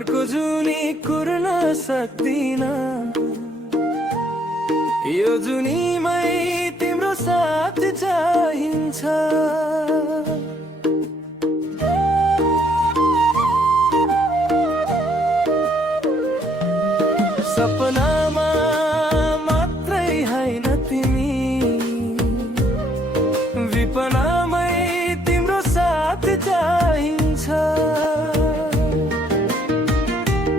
अर्को जुनी कुर्न सक्दिन, यो जुनीमै तिम्रो साथ चाहिन्छ। सपनामा मात्रै हैन तिमी, विपनामै तिम्रो साथ चाहिन्छ।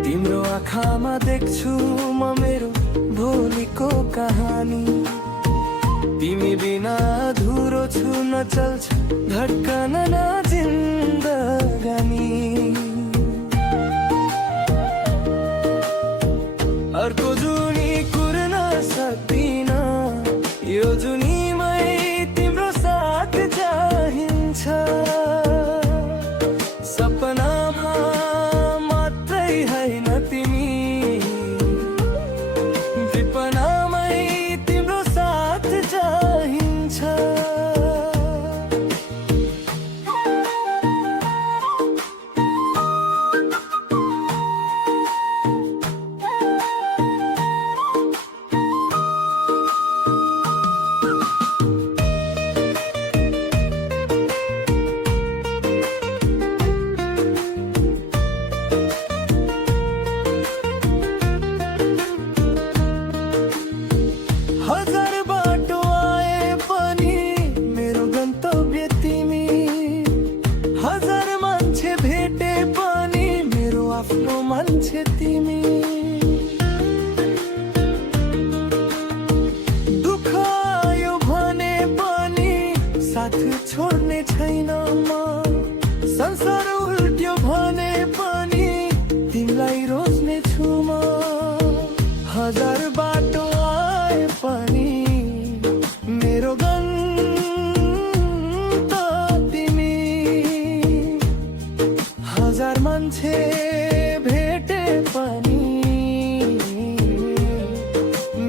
तिम्रो आँखामा देख्छु म मेरो भोलिको कहानी, तिमी बिना अधुरो छु न चल्छ धड्कन न जिन्दगानी। अर्को जुनी कुर्न सक्दिन, यो जुनीमै तिम्रो साथ चाहिन्छ। सपनामा मात्रै हैन तिमी, विपनामै तिम्रो साथ चाहिन्छ। हजार बाटो आए पनि मेरो गन्तव्य तिमी, हजार मान्छे भेटे पनि मेरो आफ्नो मान्छे तिमी। दुःख आयो भने पनि साथ छोड्ने छैन म, संसार उल्ट्यो भने पनि तिमीलाई रोज्ने छु म। हजार बाटो आए पनि मेरो गन्त तिमी, हजार मान्छे भेटे पनि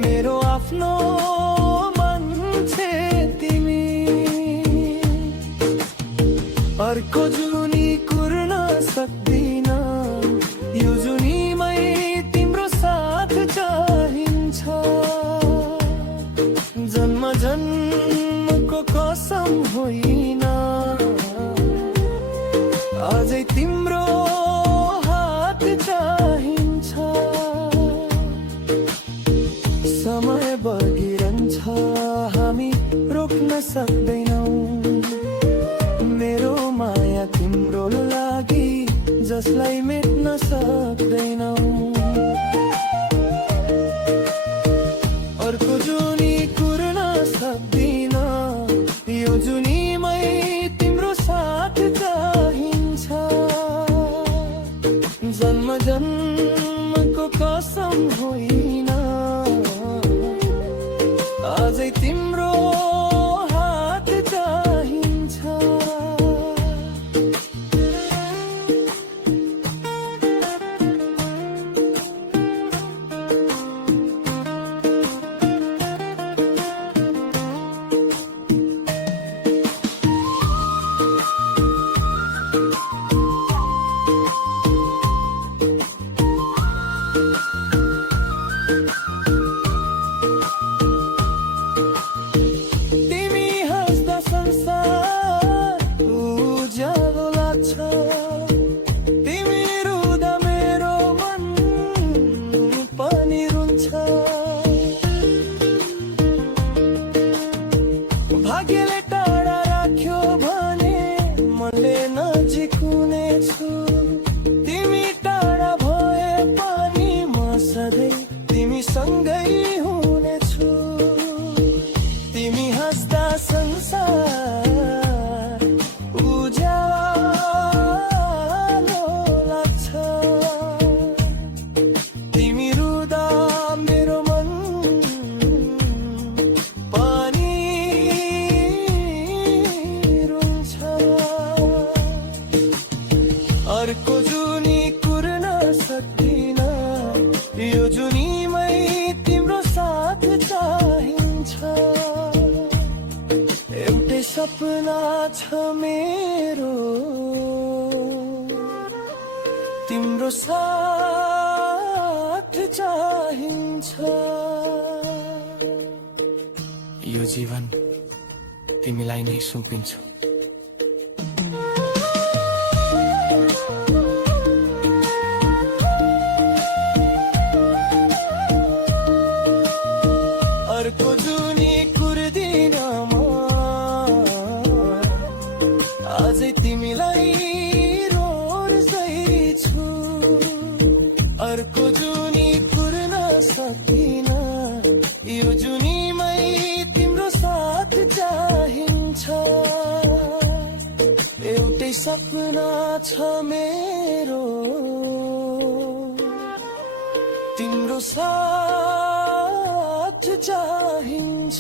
मेरो आफ्नो मान्छे तिमी। अर्को जुनी कुर्न सक्दिन, यो जुनीमै तिम्रो साथ चाहिन्छ। जन्म जन्मको कसम होइन, अझै तिम्रो हात चाहिन्छ। समय बगिरहन्छ हामी रोक्न सक्दैनौँ, मेरो माया तिम्रो लागि जसलाई मेट्न सक्दैनौँ। अर्को जुनी कुर्न सक्दिन, यो जुनीमै तिम्रो साथ चाहिन्छ। जन्म जन्मको कसम होइन, अझै तिम्रो हात चाहिन्छ। तिमी हाँस्दा संसार उज्यालो लाग्छ, तिमी रुँदा मेरो मन पनि रुन्छ। भाग्यले टाढा राख्यो भने मनले नजिक हुनेछु, तिमी टाढा भए पनि म सधैँ तिमीसँगै हुनेछु। तिमी हाँस्दा संसार उज्यालो लाग्छ, तिमी रुँदा मेरो मन पनि रुन्छ। अर्को जुनी कुर्न सक्दिन, यो जुनीमै तिम्रो साथ चाहिन्छ। एउटै सपना छ मेरो, तिम्रो साथ जीवन तिमीलाई नै सुम्पिन्छु। अर्को जुनी कुर्दिन म, अझै तिमीलाई रोर्दैछु। अर्को जुनी कुर्न सकिन, यो जुनीमै तिम्रो साथ चाहिन्छ। एउटै सपना छ मेरो, तिम्रो साथ चाहिन्छ।